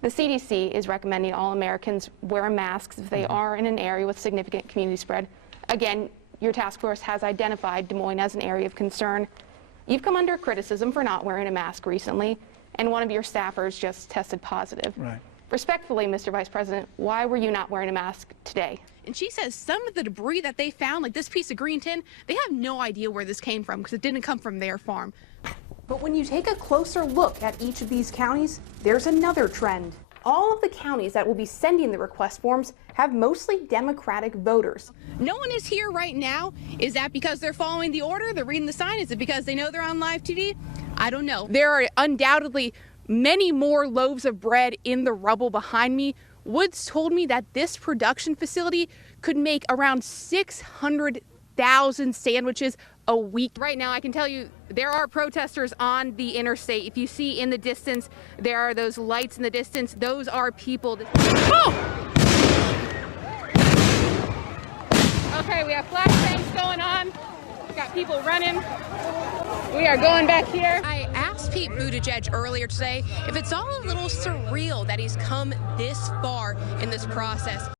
The CDC is recommending all Americans wear masks if they are in an area with significant community spread. Again, your task force has identified Des Moines as an area of concern. You've come under criticism for not wearing a mask recently, and one of your staffers just tested positive. Right. Respectfully, Mr. Vice President, why were you not wearing a mask today? And she says some of the debris that they found, like this piece of green tin, they have no idea where this came from because it didn't come from their farm. But when you take a closer look at each of these counties, there's another trend. All of the counties that will be sending the request forms have mostly Democratic voters. No one is here right now. Is that because they're following the order? They're reading the sign? Is it because they know they're on live TV? I don't know. There are undoubtedly many more loaves of bread in the rubble behind me. Woods told me that this production facility could make around 600,000 sandwiches a week. Right now, I can tell you there are protesters on the interstate. If you see in the distance, there are those lights in the distance. Those are people. Oh! Okay, we have flashbangs going on. We got people running. We are going back here. I asked Pete Buttigieg earlier today if it's all a little surreal that he's come this far in this process.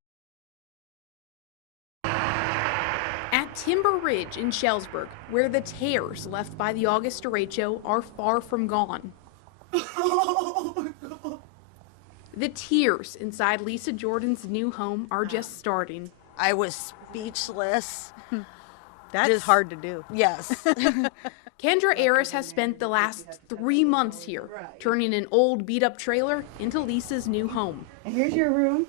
At Timber Ridge in Shellsburg, where the tears left by the August derecho are far from gone. Oh my God. The tears inside Lisa Jordan's new home are just starting. I was speechless. That's hard to do. Yes. Kendra Aris has spent the last 3 months here, turning an old beat-up trailer into Lisa's new home. And here's your room.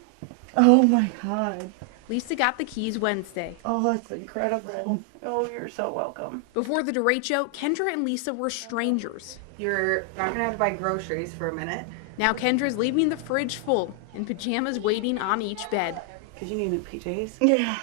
Oh my God. Lisa got the keys Wednesday. Oh, that's incredible. Oh, you're so welcome. Before the derecho, Kendra and Lisa were strangers. You're not gonna have to buy groceries for a minute. Now Kendra's leaving the fridge full and pajamas waiting on each bed. Because you need new PJs. Yeah.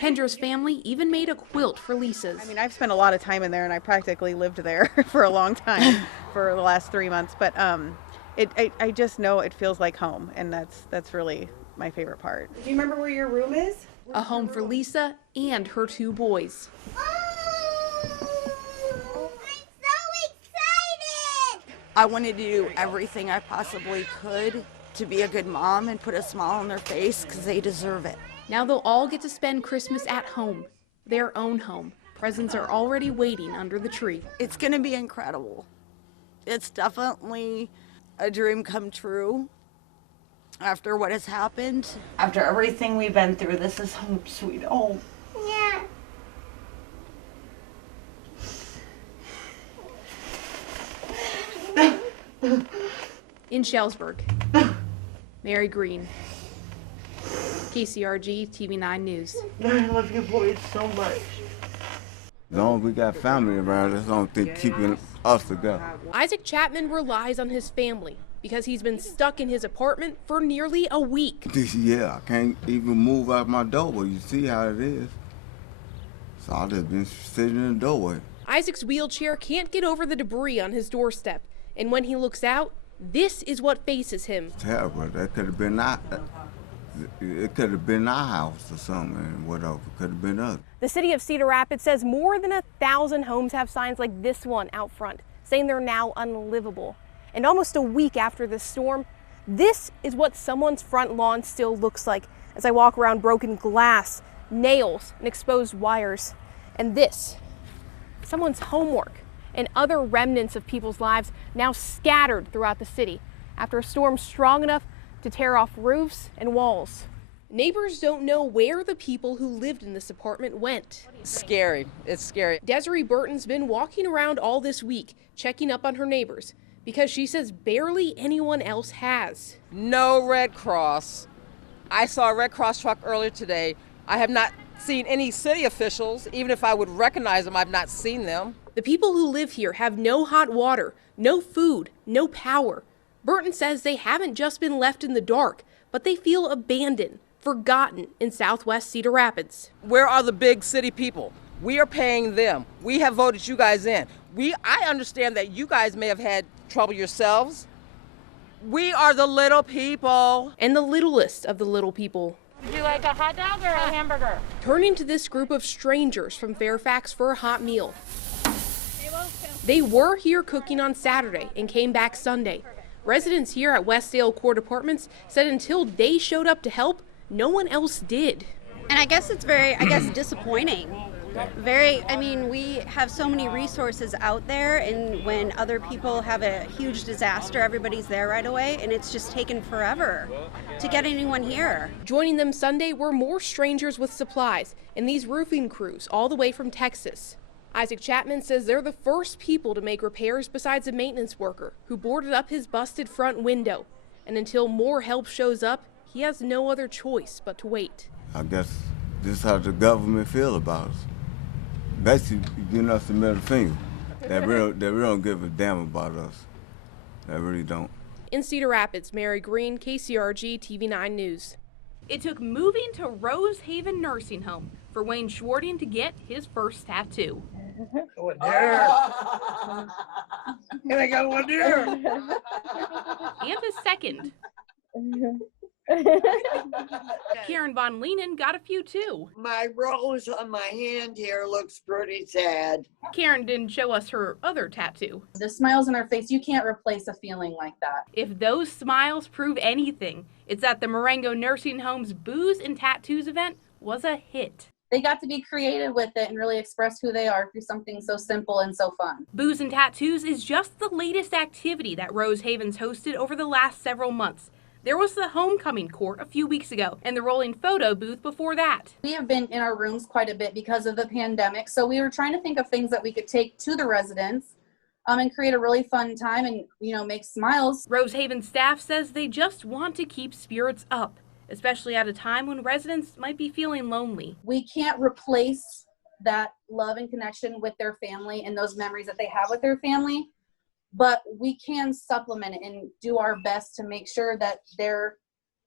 Kendra's family even made a quilt for Lisa's. I mean, I've spent a lot of time in there, and I practically lived there for a long time, for the last 3 months. But I just know it feels like home, and that's really my favorite part. Do you remember where your room is? A home for Lisa and her 2 boys. I wanted to do everything I possibly could to be a good mom and put a smile on their face because they deserve it. Now they'll all get to spend Christmas at home, their own home. Presents are already waiting under the tree. It's going to be incredible. It's definitely a dream come true after what has happened. After everything we've been through, this is home sweet home. Yeah. In Shellsburg, Mary Green, KCRG TV9 News. I love you boys so much. As long as we got family around, that's the only thing keeping us together. Isaac Chapman relies on his family because he's been stuck in his apartment for nearly a week. Yeah, I can't even move out my doorway. You see how it is. So I've just been sitting in the doorway. Isaac's wheelchair can't get over the debris on his doorstep, and when he looks out, this is what faces him. Terrible. That could have been it could have been our house or something, and whatever. Could have been us. The city of Cedar Rapids says more than 1,000 homes have signs like this one out front, saying they're now unlivable. And almost a week after this storm, this is what someone's front lawn still looks like as I walk around broken glass, nails, and exposed wires. And this, someone's homework and other remnants of people's lives now scattered throughout the city after a storm strong enough to tear off roofs and walls. Neighbors don't know where the people who lived in this apartment went. Scary. It's scary. Desiree Burton's been walking around all this week, checking up on her neighbors, because she says barely anyone else has. No Red Cross. I saw a Red Cross truck earlier today. I have not seen any city officials. Even if I would recognize them, I've not seen them. The people who live here have no hot water, no food, no power. Burton says they haven't just been left in the dark, but they feel abandoned, forgotten in Southwest Cedar Rapids. Where are the big city people? We are paying them. We have voted you guys in. I understand that you guys may have had trouble yourselves. We are the little people. And the littlest of the little people. Would you like a hot dog or a hamburger? Turning to this group of strangers from Fairfax for a hot meal. They were here cooking on Saturday and came back Sunday. Residents here at Westdale Court Apartments said until they showed up to help, no one else did. And I guess it's very, disappointing. We have so many resources out there, and when other people have a huge disaster, everybody's there right away, and it's just taken forever to get anyone here. Joining them Sunday were more strangers with supplies and these roofing crews all the way from Texas. Isaac Chapman says they're the first people to make repairs besides a maintenance worker who boarded up his busted front window. And until more help shows up, he has no other choice but to wait. I guess this is how the government feel about us. Basically, giving us the middle finger. They really don't give a damn about us. They really don't. In Cedar Rapids, Mary Green, KCRG TV9 News. It took moving to Rose Haven Nursing Home for Wayne Schwarting to get his first tattoo. One there. And I got one there. And a second. Karen Von Leenen got a few too. My rose on my hand here looks pretty sad. Karen didn't show us her other tattoo. The smiles on her face, you can't replace a feeling like that. If those smiles prove anything, it's that the Marengo Nursing Home's Booze and Tattoos event was a hit. They got to be creative with it and really express who they are through something so simple and so fun. Booze and Tattoos is just the latest activity that Rose Haven's hosted over the last several months. There was the homecoming court a few weeks ago and the rolling photo booth before that. We have been in our rooms quite a bit because of the pandemic, so we were trying to think of things that we could take to the residents and create a really fun time and, make smiles. Rose Haven staff says they just want to keep spirits up, especially at a time when residents might be feeling lonely. We can't replace that love and connection with their family and those memories that they have with their family, but we can supplement it and do our best to make sure that their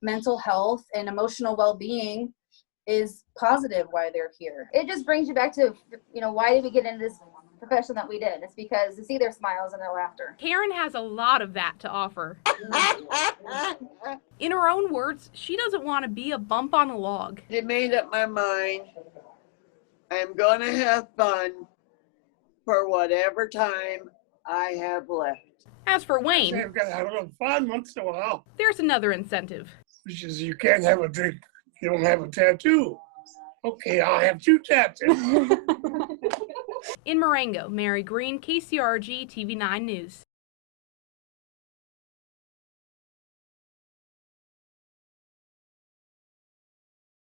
mental health and emotional well-being is positive while they're here. It just brings you back to, why did we get into this profession that we did? It's because to see their smiles and their laughter. Karen has a lot of that to offer. In her own words, she doesn't want to be a bump on a log. I made up my mind. I'm gonna have fun for whatever time I have left. As for Wayne, I've got to have a little fun once in a while. There's another incentive. Which is you can't have a drink if you don't have a tattoo. Okay, I'll have 2 tattoos. In Marengo, Mary Green, KCRG TV9 News.